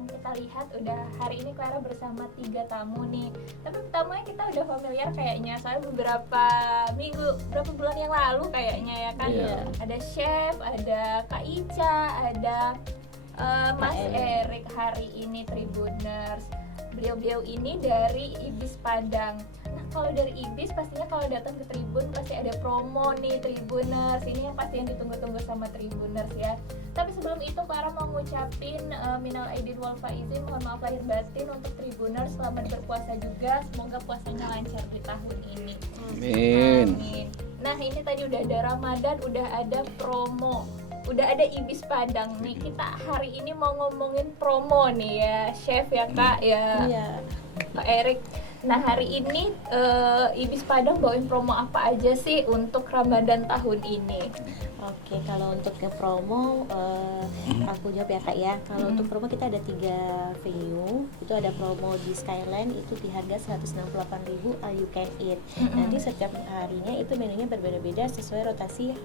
yang kita lihat udah hari ini Clara bersama 3 tamu nih. Tapi pertamanya kita udah familiar kayaknya, soalnya beberapa bulan yang lalu kayaknya ya kan. Iya. Ada Chef, ada Kak Ica, ada Mas Erik hari ini Tribuners. Beliau-beliau ini dari Ibis Padang. Nah, kalau dari Ibis pastinya kalau datang ke Tribun pasti ada promo nih Tribuners. Ini yang pasti yang ditunggu-tunggu sama Tribuners ya. Tapi sebelum itu Clara mau ngucapin minal aidin wal faizin, mohon maaf lahir batin untuk Tribuners, selamat berpuasa juga. Semoga puasanya lancar di tahun ini. Amin. Amin. Nah, ini tadi udah ada Ramadan, udah ada promo. Udah ada Ibis Padang nih. Kita hari ini mau ngomongin promo nih ya, Chef ya Kak ya. Iya. Pak Erik. Nah, hari ini Ibis Padang bawain promo apa aja sih untuk Ramadan tahun ini? Oke, kalau untuk ke promo, aku jawab ya Kak ya. Kalau untuk promo kita ada 3 venue. Itu ada promo di Skyline, itu di harga 168.000 all you can eat. Nanti setiap harinya itu menunya berbeda-beda sesuai rotasi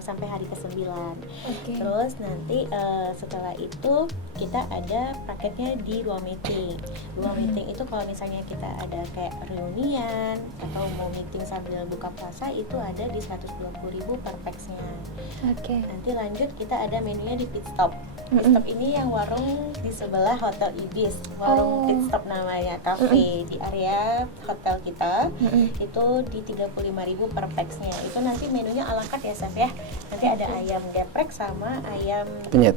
sampai hari ke-9. Oke. Terus nanti setelah itu kita ada paketnya di ruang meeting. Ruang meeting itu kalau misalnya kita ada kayak reunian atau mau meeting sambil buka puasa, itu ada di 120.000 per pax-nya. Oke. Nanti lanjut kita ada menunya di Pit Stop. Pit Stop ini yang warung di sebelah Hotel Ibis. Warung Pit Stop namanya, cafe di area hotel kita. Itu di 35.000 per pax-nya. Itu nanti menunya ala carte ya, Chef ya. Nanti ada ayam geprek sama ayam Penyet.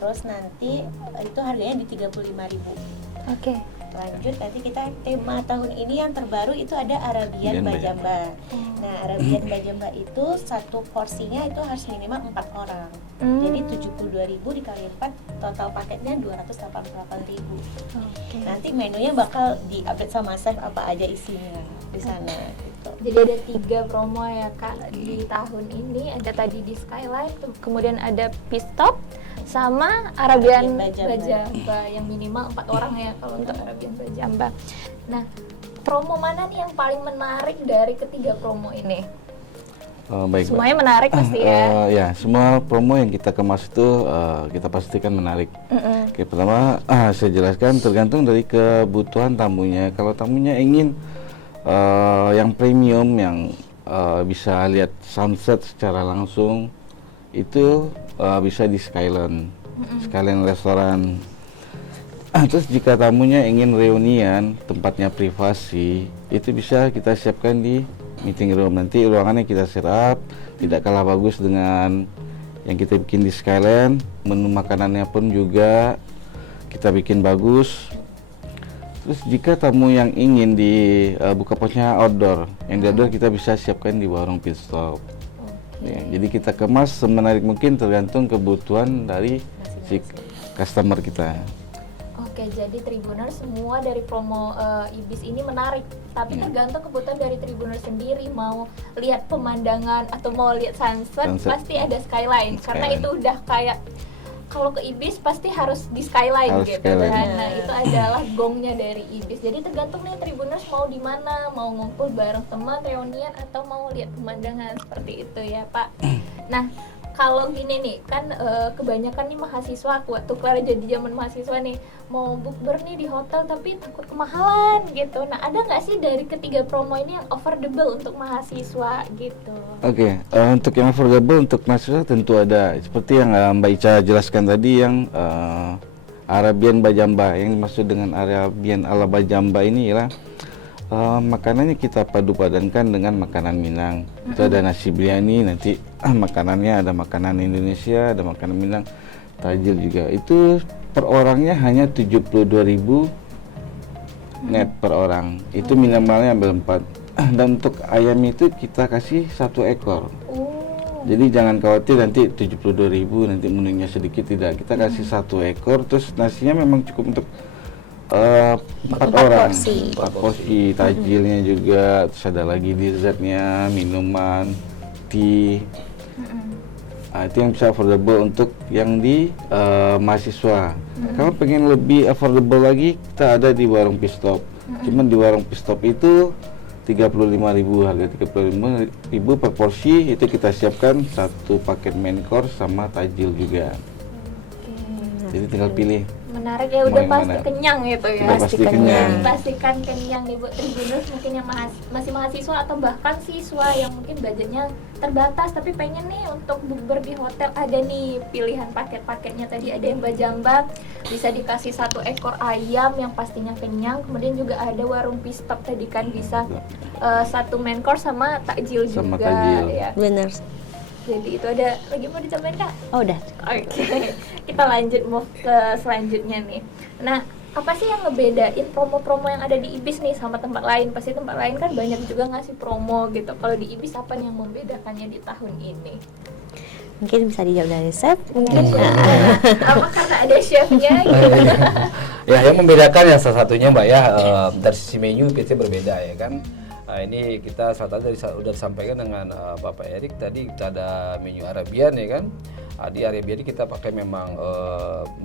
Terus nanti itu harganya di 35.000. Oke. Lanjut nanti kita tema tahun ini yang terbaru itu ada Arabian Bajamba. Nah, Arabian Bajamba itu satu porsinya itu harus minimal 4 orang. Jadi 72.000 dikali 4, total paketnya 288.000. Oke. Nanti menunya bakal di-update sama Chef apa aja isinya di sana gitu. Jadi ada 3 promo ya Kak di tahun ini. Ada tadi di Skyline, kemudian ada Pit Stop sama Arabian Bajamba yang minimal 4 orang ya kalau untuk Arabian Bajamba. Nah, promo mana nih yang paling menarik dari ketiga promo ini? Baik, Semuanya menarik pasti ya. ya, semua promo yang kita kemas itu kita pastikan menarik. Oke, pertama saya jelaskan tergantung dari kebutuhan tamunya. Kalau tamunya ingin yang premium, yang bisa lihat sunset secara langsung, itu bisa di Skyline restoran. Terus jika tamunya ingin reunian, tempatnya privasi, itu bisa kita siapkan di meeting room. Nanti ruangannya kita set up, tidak kalah bagus dengan yang kita bikin di Skyline. Menu makanannya pun juga kita bikin bagus. Terus jika tamu yang ingin di buka puasanya outdoor, yang di outdoor kita bisa siapkan di warung Pit Stop. Ya, jadi kita kemas semenarik mungkin tergantung kebutuhan dari si customer kita. Oke, jadi Tribuner semua dari promo Ibis ini menarik, tapi tergantung kebutuhan dari Tribuner sendiri. Mau lihat pemandangan atau mau lihat sunset. Pasti ada Skyline. Karena itu udah kayak kalau ke Ibis pasti harus di Skyline gitu kan. Nah, itu adalah gongnya dari Ibis. Jadi tergantung nih Tribuners mau di mana, mau ngumpul bareng teman, reunian, atau mau lihat pemandangan seperti itu ya Pak. Nah, kalau gini nih kan kebanyakan nih mahasiswa, waktu Clara jadi zaman mahasiswa nih mau bukber nih di hotel tapi takut kemahalan gitu. Nah, ada nggak sih dari ketiga promo ini yang affordable untuk mahasiswa gitu? Oke, untuk yang affordable untuk mahasiswa tentu ada. Seperti yang Mbak Ica jelaskan tadi, yang Arabian Bajamba. Yang dimaksud dengan Arabian ala Bajamba ini ialah makanannya kita padu-padankan dengan makanan Minang. Itu ada nasi biryani, nanti makanannya ada makanan Indonesia, ada makanan Minang, tajil juga. Itu per orangnya hanya 72.000 net per orang. Itu minimalnya ambil 4. Dan untuk ayam itu kita kasih 1 ekor. Jadi jangan khawatir nanti 72.000 nanti menunya sedikit, tidak. Kita kasih 1 ekor, terus nasinya memang cukup untuk 4 orang. 4 porsi, tajilnya juga, terus ada lagi dessertnya, minuman, tea. Itu yang bisa affordable untuk yang di mahasiswa. Kalau pengen lebih affordable lagi, kita ada di warung Pit Stop. Cuman di warung Pit Stop itu 35.000, harga 35.000 per porsi. Itu kita siapkan 1 paket main course sama tajil juga. Jadi tinggal pilih. Menarik ya, Mau udah yang pasti mana? kenyang gitu ya. Udah pasti kenyang. Pastikan kenyang nih buat Tribuners mungkin yang masih mahasiswa atau bahkan siswa yang mungkin budgetnya terbatas tapi pengen nih untuk bukber di hotel. Ada nih pilihan paket-paketnya tadi, ada yang bajamba, bisa dikasih 1 ekor ayam yang pastinya kenyang, kemudian juga ada warung pistop tadi kan bisa 1 main course sama takjil Sama juga takjil. ya. Bener. Jadi itu ada lagi mau ditambahin Kak? Oh udah. Oke, kita lanjut move ke selanjutnya nih. Nah, apa sih yang ngebedain promo-promo yang ada di Ibis nih sama tempat lain? Pasti tempat lain kan banyak juga ngasih promo gitu. Kalau di Ibis apa nih yang membedakannya di tahun ini? Mungkin bisa dijawab dari chef. Mungkin. Apa karena ada chefnya gitu? Ya, yang membedakan ya salah satunya Mbak ya, dari sisi menu pasti berbeda ya kan. Nah, ini kita saat tadi sudah disampaikan dengan Bapak Erik tadi, kita ada menu Arabian ya kan. Di Arabian kita pakai memang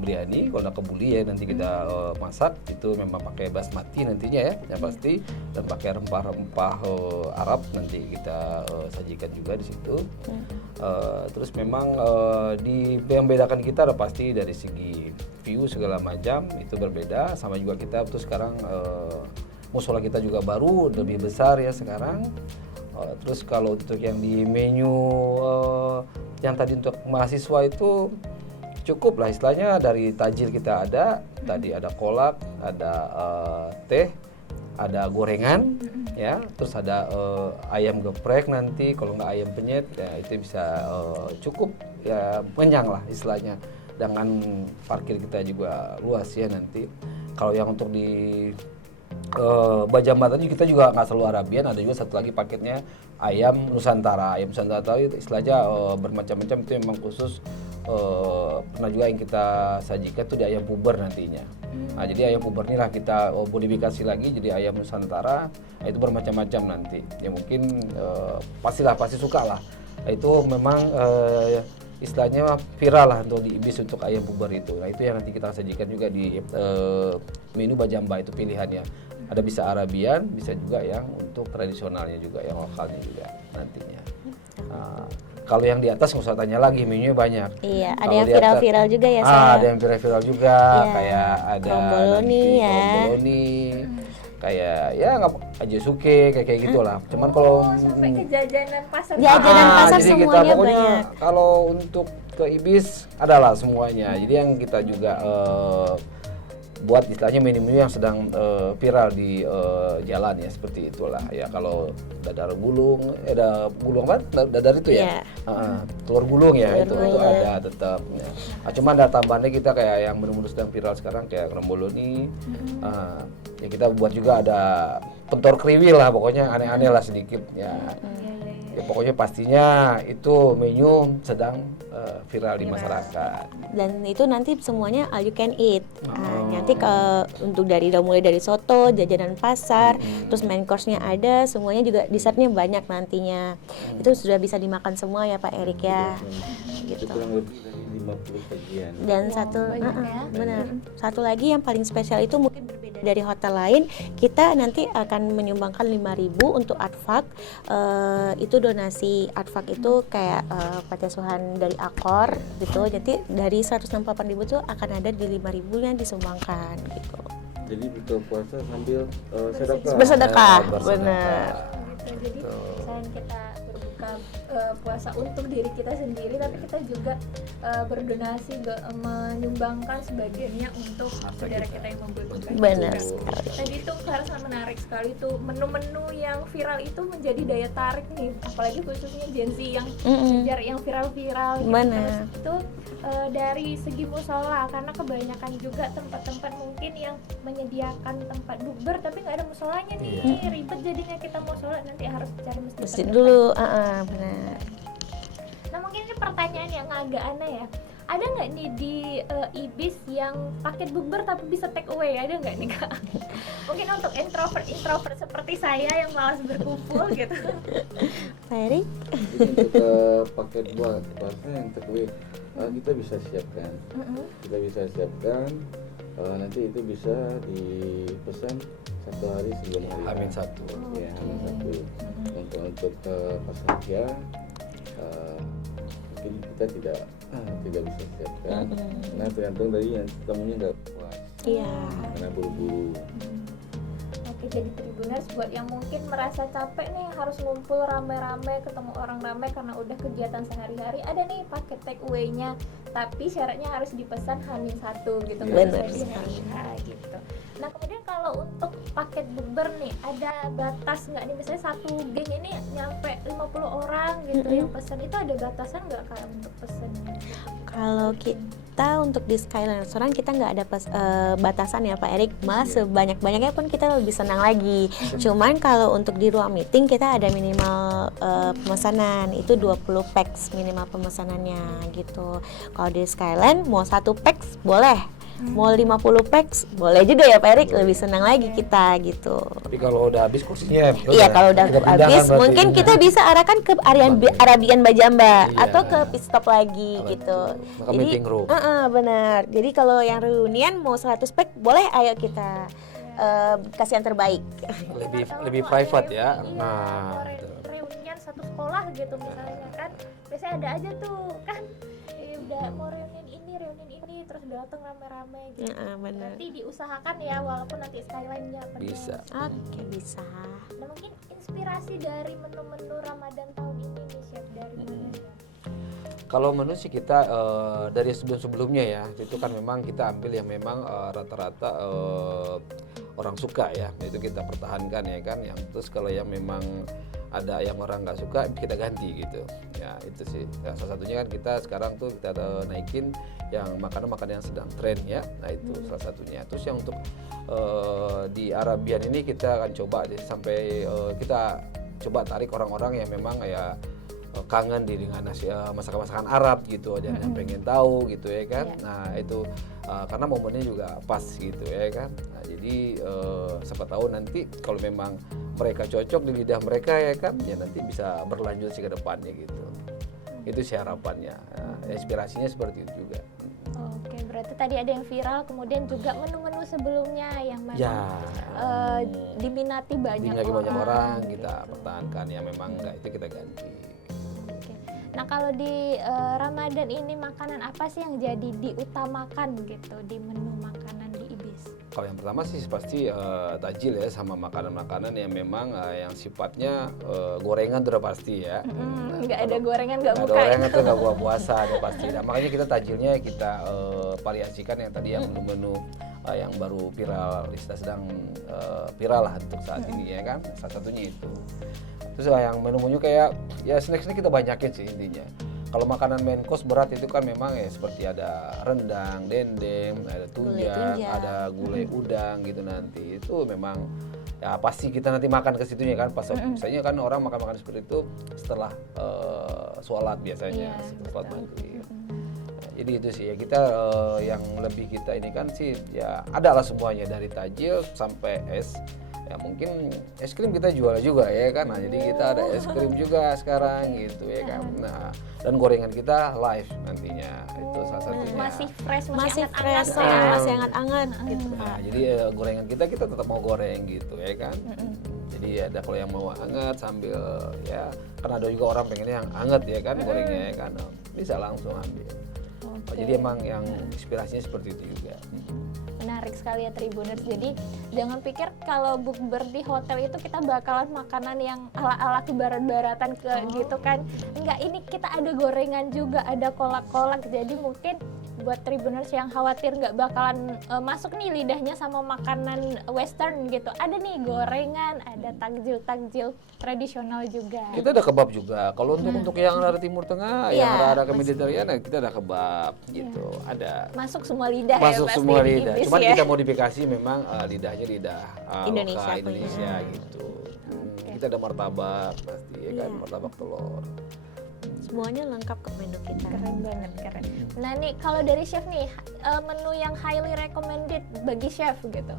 biryani, kalau nak kebuli ya nanti kita masak itu memang pakai basmati nantinya ya, yang pasti, dan pakai rempah-rempah Arab nanti kita sajikan juga di situ. Terus memang yang membedakan kita ada pasti dari segi view segala macam itu berbeda, sama juga kita terus sekarang musola kita juga baru lebih besar ya sekarang. Terus kalau untuk yang di menu yang tadi untuk mahasiswa itu cukup lah istilahnya, dari tajil kita ada, tadi ada kolak, ada teh, ada gorengan ya, terus ada ayam geprek nanti, kalau nggak ayam penyet ya itu bisa cukup ya, kenyang lah istilahnya. Dengan parkir kita juga luas ya nanti. Kalau yang untuk di bajamba tadi kita juga nggak selalu Arabian, ada juga satu lagi paketnya ayam Nusantara. Ayam Nusantara itu istilahnya bermacam-macam, itu memang khusus pernah juga yang kita sajikan tuh di ayam puber nantinya. Nah, jadi ayam puber inilah kita modifikasi lagi jadi ayam Nusantara. Nah, itu bermacam-macam nanti. Ya mungkin pasti suka lah. Nah, itu memang istilahnya viral lah untuk di Ibis untuk ayam puber itu. Nah, itu yang nanti kita sajikan juga di menu bajamba, itu pilihannya. Ada bisa Arabian, bisa juga yang untuk tradisionalnya juga, yang lokalnya juga nantinya. Kalau yang di atas nggak usah tanya lagi, menunya banyak. Iya, ada Kalau yang di atas- viral-viral juga ya saya. Ada yang viral juga, Iya, kayak ada kromboloni nanti ya. kromboloni, kayak ya nggak aja suke kayak gitulah. Cuman kalau Sampai ke jajanan pasar. Jajanan pasar jadi kita semuanya pokoknya banyak. kalau untuk ke Ibis adalah semuanya. Jadi yang kita juga buat istilahnya menu-menu yang sedang viral di jalan ya, seperti itulah ya. Kalau dadar gulung, ada gulung apa? Dadar itu ya. Telur gulung ya, itu ada tetap. Ya. Cuman ada tambahannya kita kayak yang menu-menu sedang viral sekarang kayak kromboloni. Ya kita buat juga ada pentor kriwil lah, pokoknya aneh-aneh lah sedikit ya. Ya pokoknya pastinya itu menu sedang viral di masyarakat. Dan itu nanti semuanya all you can eat. Nanti untuk mulai dari soto, jajanan pasar, terus main course-nya ada, semuanya juga dessertnya banyak nantinya. Itu sudah bisa dimakan semua ya Pak Erik ya. Itu Gitu. kurang lebih dari 50 sajian. Dan benar. Satu lagi yang paling spesial itu mungkin berbeda dari hotel lain, kita nanti akan menyumbangkan 5.000 untuk Adfak. Itu donasi Adfak itu kayak panti asuhan dari Akor gitu. Jadi dari 168.000 itu akan ada di 5.000 yang disumbangkan gitu. Jadi buka puasa sambil sedekah. Bersedekah, Bersedekah. benar. Gitu. Jadi selain kita berbuka puasa untuk diri kita sendiri, tapi kita juga berdonasi, menyumbangkan sebagiannya untuk saudara kita yang membutuhkan. Benar juga. sekali. Tadi itu karena menarik sekali tuh, menu-menu yang viral itu menjadi daya tarik nih, apalagi khususnya Gen Z yang ngejar yang viral-viral gitu. Benar. Terus itu dari segi musola, karena kebanyakan juga tempat-tempat mungkin yang menyediakan tempat bukber tapi nggak ada musolanya nih, ribet jadinya kita mau sholat nanti harus cari masjid Masjid terdekat. dulu, benar. Nah mungkin ini pertanyaan yang agak aneh ya, ada nggak nih di Ibis yang paket bukber tapi bisa take away, ada nggak nih Kak? Mungkin untuk introvert seperti saya yang malas berkumpul gitu. Pak Erik? Jadi untuk paket buat puasa yang takeaway kita bisa siapkan. Kita bisa siapkan. Nanti itu bisa dipesan 1 hari sebelum hari. Amin satu. Ya, Amin 1. Untuk pas raya mungkin kita kita tidak bisa siapkan. Nah tergantung dari yang tamunya nggak puas Iya. karena buru-buru. Oke, jadi Tribuners buat yang mungkin merasa capek nih harus ngumpul rame-rame, ketemu orang rame karena udah kegiatan sehari-hari, ada nih paket take away-nya, tapi syaratnya harus dipesan H-1 gitu, nggak Bener bisa di hari H gitu. Nah kemudian kalau untuk paket bukber nih, ada batas nggak nih, misalnya satu geng ini nyampe 50 orang gitu yang pesan, itu ada batasan nggak Kak untuk pesannya? Kalau kita untuk di Skyline Restaurant kita nggak ada batasan ya Pak Erik, malah sebanyak-banyaknya pun kita lebih senang lagi. Cuman kalau untuk di ruang meeting kita ada minimal pemesanan, itu 20 packs minimal pemesanannya gitu. Kalau di Skyline mau 1 packs boleh, mau 50 packs boleh juga ya Pak Erik, lebih senang lagi kita gitu. Tapi kalau udah habis kursinya, Iya, kalau udah kita pindahkan habis berarti. mungkin kita bisa arahkan ke Arabian Bajamba Iya. atau ke pit stop lagi Betul. gitu. Maka meeting room. Benar. Jadi kalau yang reunian mau 100 pack boleh, ayo kita kasih yang terbaik. lebih private ya. Iya, Nah, mau betul. reunian satu sekolah gitu misalnya kan, biasanya ada aja tuh kan, udah mau reunian ini terus datang rame-rame gitu. Benar. Nanti diusahakan ya, walaupun nanti Skyline-nya penuh. Bisa. Oke, bisa. Nah mungkin inspirasi dari menu-menu Ramadan tahun ini nih Chef, dari mana Chef? Kalau menu sih kita dari sebelum-sebelumnya ya, itu kan memang kita ambil yang memang rata-rata orang suka ya, itu kita pertahankan ya kan. Yang terus kalau yang memang ada yang orang nggak suka kita ganti gitu. Ya itu sih. Ya, salah satunya kan kita sekarang tuh kita naikin yang makanan-makanan yang sedang tren ya. Nah itu salah satunya. Terus yang untuk di Arabian ini kita akan coba sampai kita coba tarik orang-orang yang memang ya kangen dengan masakan-masakan Arab gitu, ada yang pengen tahu gitu ya kan. Nah itu karena momennya juga pas gitu ya kan. Nah, jadi siapa tahu nanti kalau memang mereka cocok di lidah mereka ya kan, ya nanti bisa berlanjut sih ke depannya gitu. Itu sih harapannya. Inspirasinya seperti itu juga. Oke, berarti tadi ada yang viral, kemudian juga menu-menu sebelumnya yang memang Ya. diminati banyak Banyak orang gitu. kita pertahankan, ya memang enggak itu kita ganti. Oke. Nah kalau di Ramadan ini makanan apa sih yang jadi diutamakan gitu di menu makanan di Ibis? Kalau yang pertama sih pasti tajil ya, sama makanan-makanan yang memang yang sifatnya gorengan tuh udah pasti ya. Nggak ada gorengan, nggak Ada buka gorengan itu. tuh nggak buka puasa ada pasti. Nah, makanya kita tajilnya kita variasikan yang tadi yang menu-menu yang baru viral, sedang viral lah untuk saat ini ya kan. Salah satunya itu. Terus yang menu-menu kayak ya snack-snack kita banyakin sih intinya. Kalau makanan main course berat itu kan memang ya seperti ada rendang, dendeng, ada tunjang, ada gulai udang gitu nanti. Itu memang ya pasti kita nanti makan ke situnya kan. Pas misalnya kan orang makan-makan seperti itu setelah sholat biasanya, setelah sholat maghrib. Nah, jadi itu sih ya kita yang lebih kita ini kan sih ya ada lah semuanya dari tajil sampai es. Ya mungkin es krim kita jual juga ya kan. Nah, jadi kita ada es krim juga sekarang gitu ya kan. Nah, dan gorengan kita live nantinya. Itu salah satunya. Masih fresh, Masih hangat-hangat fresh, ya. masih hangat-hangat gitu Nah, Pak. jadi gorengan kita tetap mau goreng gitu ya kan. Jadi ada kalau yang mau hangat sambil ya kan ada juga orang pengennya yang hangat ya kan gorengnya ya kan. Bisa langsung ambil. Jadi emang yang inspirasinya seperti itu juga. Menarik sekali ya Tribuners. Jadi jangan pikir kalau bukber di hotel itu kita bakalan makanan yang ala-ala ke barat-baratan ke gitu kan. Enggak, ini kita ada gorengan juga, ada kolak-kolak. Jadi mungkin buat Tribuners yang khawatir nggak bakalan masuk nih lidahnya sama makanan western gitu, ada nih gorengan, ada takjil-takjil tradisional juga. Kita ada kebab juga. Kalau untuk yang dari Timur Tengah, yang ada ke Mediterranean, kita ada kebab gitu. Ada. Masuk semua lidah Masuk ya pasti semua di lidah. Ibis Cuman ya. kita modifikasi memang lidahnya lidah Indonesia lokal punya. Indonesia gitu. Kita ada martabak pasti ya kan, martabak telur. Semuanya lengkap ke menu kita. Keren banget, keren. Nah nih kalau dari chef nih, menu yang highly recommended bagi chef gitu.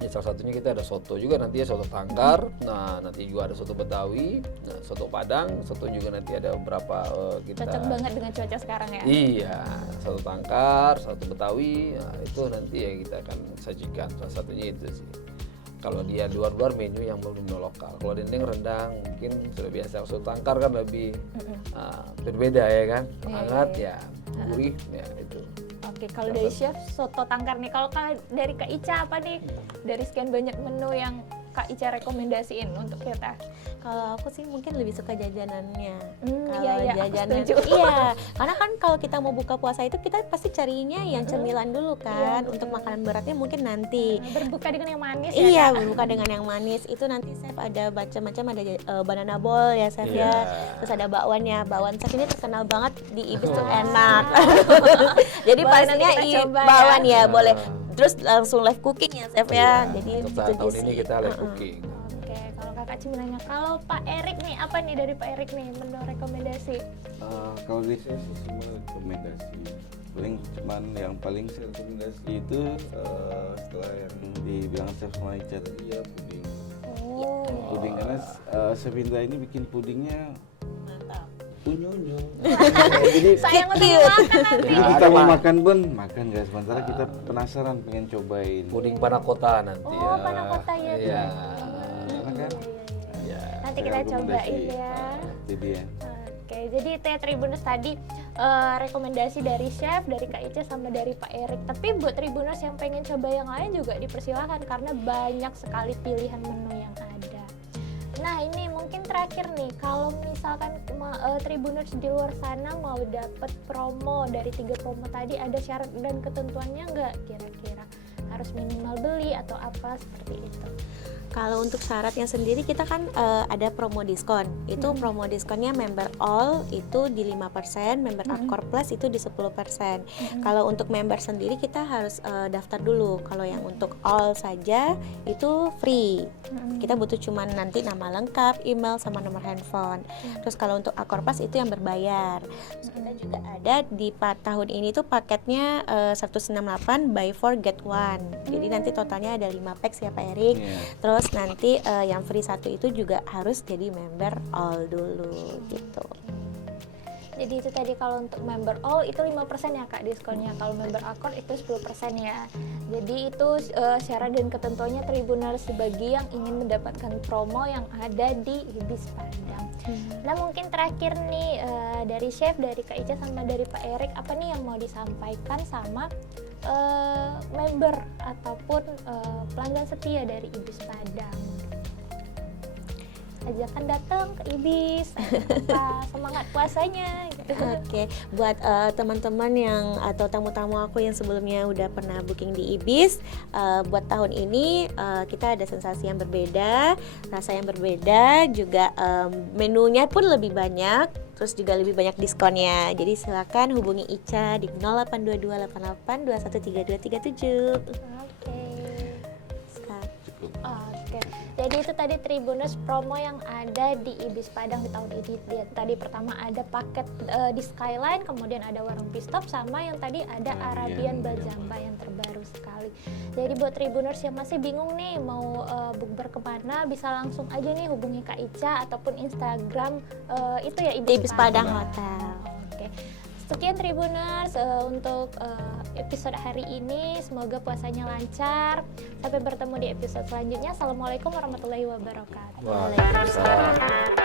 Ya salah satunya kita ada soto juga nanti ya, soto tangkar. Nah nanti juga ada soto Betawi, nah, soto Padang, soto juga nanti ada beberapa kita. Cocok banget dengan cuaca sekarang ya. Iya, soto tangkar, soto Betawi, nah, itu nanti ya kita akan sajikan. Salah satunya itu sih. Kalau dia luar-luar menu yang menu lokal. Kalau dendeng rendang mungkin sudah biasa. Soto tangkar kan lebih berbeda ya kan, hangat ya, gurih ya itu. Oke, kalau dari chef soto tangkar nih, kalau dari Kak Ica apa nih? Dari sekian banyak menu yang Kak Ica rekomendasiin untuk kita? Kalau aku sih mungkin lebih suka jajanannya. Iya, aku Jajanan, setuju. iya. Karena kan kalau kita mau buka puasa itu kita pasti carinya yang cemilan dulu kan. Iya, Untuk makanan beratnya mungkin nanti. Berbuka dengan yang manis ya, Iya, Kak? berbuka dengan yang manis. Itu nanti chef ada macam-macam, ada banana bowl ya chef Iya. ya. Terus ada bakwannya. Bakwan chef ini terkenal banget di Ibis tuh enak. Jadi Boleh nanti pastinya kita coba ya. bakwan ya, boleh. Terus langsung live cooking ya chef ya. Jadi Untuk gitu tahun ini sih. kita live cooking. Oke, kalau Kakak cemilannya, kalau Pak Erik nih, apa nih dari Pak Erik nih menu rekomendasi? Kalau dari saya sih semua rekomendasi. Yang paling saya rekomendasi itu setelah yang dibilang Chef sama Ica tadi ya puding. Oh, Puding karena Chef Indra ini bikin pudingnya Mantap. unyu-unyu. sayang untuk dimakan nanti. Jadi kita mau makan pun makan guys. Sementara kita penasaran pengen cobain. Puding panakota nanti ya. Oh, panakota ya. Iya. Karena kan Iya. Nanti saya kita rekomendasi, cobain ya. Itu dia. Oke, jadi itu ya Tribuners tadi rekomendasi dari chef, dari Kak Ica sama dari Pak Erik. Tapi buat Tribuners yang pengen coba yang lain juga dipersilahkan karena banyak sekali pilihan menu yang ada. Nah ini mungkin terakhir nih, kalau misalkan Tribuners di luar sana mau dapet promo dari 3 promo tadi, ada syarat dan ketentuannya nggak kira-kira? Harus minimal beli atau apa seperti itu? Kalau untuk syaratnya sendiri kita kan ada promo diskon. Itu promo diskonnya member all itu di 5%, member Accor Plus itu di 10%. Kalau untuk member sendiri kita harus daftar dulu. Kalau yang untuk all saja itu free. Kita butuh cuma nanti nama lengkap, email sama nomor handphone. Terus kalau untuk Accor Plus itu yang berbayar. Terus kita juga ada di tahun ini tuh paketnya 168 buy 4 get 1. Jadi nanti totalnya ada 5 packs ya Pak Erik. Iya. Terus nanti yang free 1 itu juga harus jadi member all dulu gitu. Jadi itu tadi kalau untuk member all itu 5% ya Kak diskonnya. Kalau member Accor itu 10% ya. Jadi itu syarat dan ketentuannya Tribuners bagi yang ingin mendapatkan promo yang ada di Ibis Padang. Nah mungkin terakhir nih dari chef, dari Kak Ica sama dari Pak Erik, apa nih yang mau disampaikan sama member ataupun pelanggan setia dari Ibis Padang? Ajakan datang ke Ibis, apa semangat puasanya gitu. Oke, buat teman-teman yang atau tamu-tamu aku yang sebelumnya udah pernah booking di Ibis, buat tahun ini kita ada sensasi yang berbeda, rasa yang berbeda, juga menunya pun lebih banyak, terus juga lebih banyak diskonnya. Jadi silakan hubungi Ica di 082288213237. Oke. Cukup. Oke, jadi itu tadi Tribuners promo yang ada di Ibis Padang di tahun ini. Tadi pertama ada paket di Skyline, kemudian ada warung Pistop, sama yang tadi ada Arabian Bajamba yang terbaru sekali. Jadi buat Tribuners yang masih bingung nih mau bukber kemana, bisa langsung aja nih hubungi Kak Ica ataupun Instagram itu ya Ibis Padang Hotel. Oke. Sekian Tribuners untuk episode hari ini. Semoga puasanya lancar. Sampai bertemu di episode selanjutnya. Assalamualaikum warahmatullahi wabarakatuh. Waalaikumsalam.